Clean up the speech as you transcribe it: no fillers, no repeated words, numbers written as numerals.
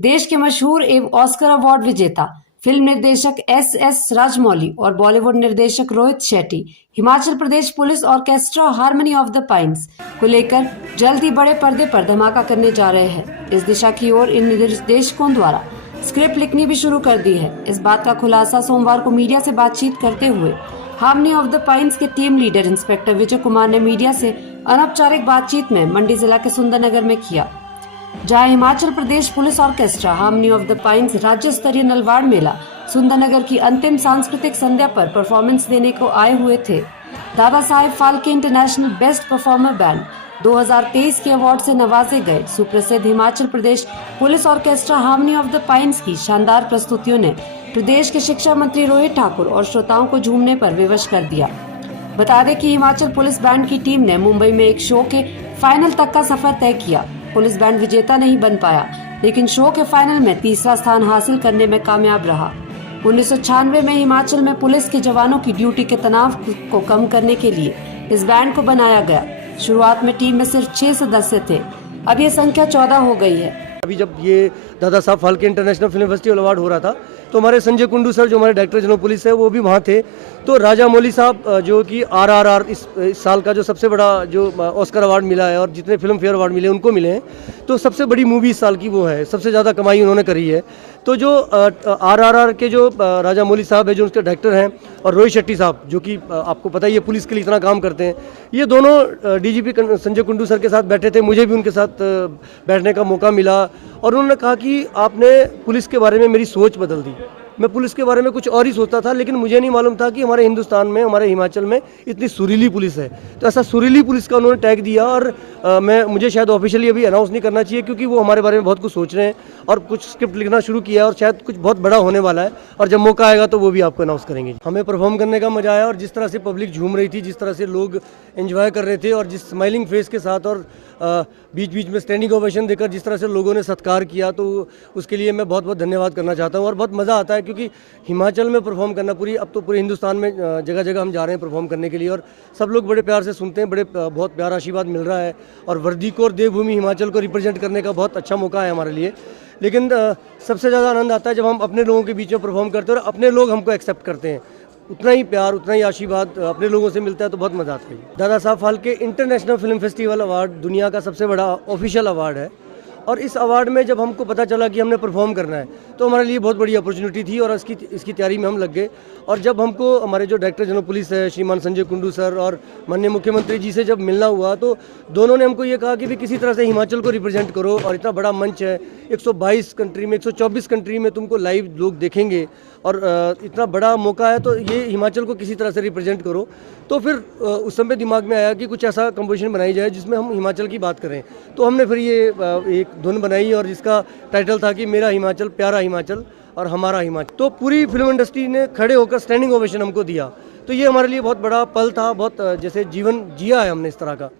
देश के मशहूर एवं ऑस्कर अवार्ड विजेता फिल्म निर्देशक एस राजमौली और बॉलीवुड निर्देशक Rohit Shetty Himachal Pradesh police orchestra harmony of the pines को लेकर जल्द ही बड़े पर्दे पर धमाका करने जा रहे हैं। इस दिशा की ओर इन निर्देशकों द्वारा स्क्रिप्ट लिखनी भी शुरू कर दी है। इस बात का खुलासा सोमवार को मीडिया से बातचीत करते हुए हार्मनी ऑफ द पाइन्स के team leader inspector Vijay Kumar ने मीडिया से अनौपचारिक बातचीत में मंडी जिला के सुंदरनगर में किया, जहां Himachal Pradesh police orchestra harmony of the pines राज्य स्तरीय नलवाड़ मेला सुंदरनगर की अंतिम सांस्कृतिक संध्या पर परफॉर्मेंस देने को आए हुए थे। Dada Saheb Phalke international best performer band 2023 के अवार्ड से नवाजे गए सुप्रसिद्ध Himachal Pradesh police orchestra harmony of the pines की शानदार प्रस्तुतियों ने प्रदेश के शिक्षा मंत्री रोहित ठाकुर और श्रोताओं को झूमने पर विवश कर दिया। बता दें कि हिमाचल पुलिस बैंड की टीम ने मुंबई में एक शो के फाइनल तक का सफर तय किया। पुलिस बैंड विजेता नहीं बन पाया, लेकिन शो के फाइनल में तीसरा स्थान हासिल करने में कामयाब रहा। 1996 में हिमाचल में पुलिस के जवानों की ड्यूटी के तनाव को कम करने के लिए इस बैंड को बनाया गया। शुरुआत में टीम में सिर्फ 6 सदस्य थे, अब ये संख्या 14 हो गई है। अभी जब ये Dada Saheb Phalke international film festival award हो रहा था तो हमारे संजय कुंडू सर जो हमारे डायरेक्टर जनरल पुलिस है वो भी वहाँ थे। तो राजा मौली साहब जो कि आरआरआर इस साल का जो सबसे बड़ा जो ऑस्कर अवार्ड मिला है और जितने फिल्म फेयर अवार्ड मिले उनको मिले हैं, तो सबसे बड़ी मूवी इस साल की वो है, सबसे ज़्यादा कमाई उन्होंने करी है। तो जो आरआरआर के जो राजा मौली साहब है जो उसके डायरेक्टर हैं और रोहित शेट्टी साहब जो कि आपको पता ही है पुलिस के लिए इतना काम करते हैं, ये दोनों डीजीपी संजय कुंडू सर के साथ बैठे थे। मुझे भी उनके साथ बैठने का मौका मिला और उन्होंने कहा कि आपने पुलिस के बारे में मेरी सोच बदल दी। मैं पुलिस के बारे में कुछ और ही सोचता था, लेकिन मुझे नहीं मालूम था कि हमारे हिंदुस्तान में, हमारे हिमाचल में इतनी सुरीली पुलिस है। तो ऐसा सुरीली पुलिस का उन्होंने टैग दिया और मुझे शायद ऑफिशियली अभी अनाउंस नहीं करना चाहिए क्योंकि वो हमारे बारे में बहुत कुछ सोच रहे हैं और कुछ स्क्रिप्ट लिखना शुरू किया है और शायद कुछ बहुत बड़ा होने वाला है और जब मौका आएगा तो वो भी आपको अनाउंस करेंगे। हमें परफॉर्म करने का मजा आया और जिस तरह से पब्लिक झूम रही थी, जिस तरह से लोग एंजॉय कर रहे थे और जिस स्माइलिंग फेस के साथ और बीच बीच में स्टैंडिंग ओवेशन देकर जिस तरह से लोगों ने सत्कार किया, तो उसके लिए मैं बहुत बहुत धन्यवाद करना चाहता हूँ। और बहुत मज़ा आता है क्योंकि हिमाचल में परफॉर्म करना अब तो पूरे हिंदुस्तान में जगह जगह हम जा रहे हैं परफॉर्म करने के लिए और सब लोग बड़े प्यार से सुनते हैं, बहुत प्यारा आशीर्वाद मिल रहा है और वर्दी को और देवभूमि हिमाचल को रिप्रेजेंट करने का बहुत अच्छा मौका है हमारे लिए। लेकिन सबसे ज़्यादा आनंद आता है जब हम अपने लोगों के बीच में परफॉर्म करते हैं और अपने लोग हमको एक्सेप्ट करते हैं। उतना ही प्यार, उतना ही आशीर्वाद अपने लोगों से मिलता है तो बहुत मज़ा आता है। Dada Saheb Phalke international film festival award दुनिया का सबसे बड़ा ऑफिशियल अवार्ड है और इस अवार्ड में जब हमको पता चला कि हमने परफॉर्म करना है तो हमारे लिए बहुत बड़ी अपॉर्चुनिटी थी और इसकी तैयारी में हम लग गए। और जब हमको हमारे जो डायरेक्टर जनरल पुलिस है श्रीमान संजय कुंडू सर और माननीय मुख्यमंत्री जी से जब मिलना हुआ तो दोनों ने हमको ये कहा कि भी किसी तरह से हिमाचल को रिप्रेजेंट करो और इतना बड़ा मंच है, 122 कंट्री में, 124 कंट्री में तुमको लाइव लोग देखेंगे और इतना बड़ा मौका है तो ये हिमाचल को किसी तरह से रिप्रेजेंट करो। तो फिर उस समय दिमाग में आया कि कुछ ऐसा कंपोजिशन बनाई जाए जिसमें हम हिमाचल की बात करें। तो हमने फिर ये एक धुन बनाई और जिसका टाइटल था कि मेरा हिमाचल, प्यारा हिमाचल और हमारा हिमाचल। तो पूरी फिल्म इंडस्ट्री ने खड़े होकर स्टैंडिंग ओवेशन हमको दिया। तो ये हमारे लिए बहुत बड़ा पल था, बहुत जैसे जीवन जिया है हमने इस तरह का।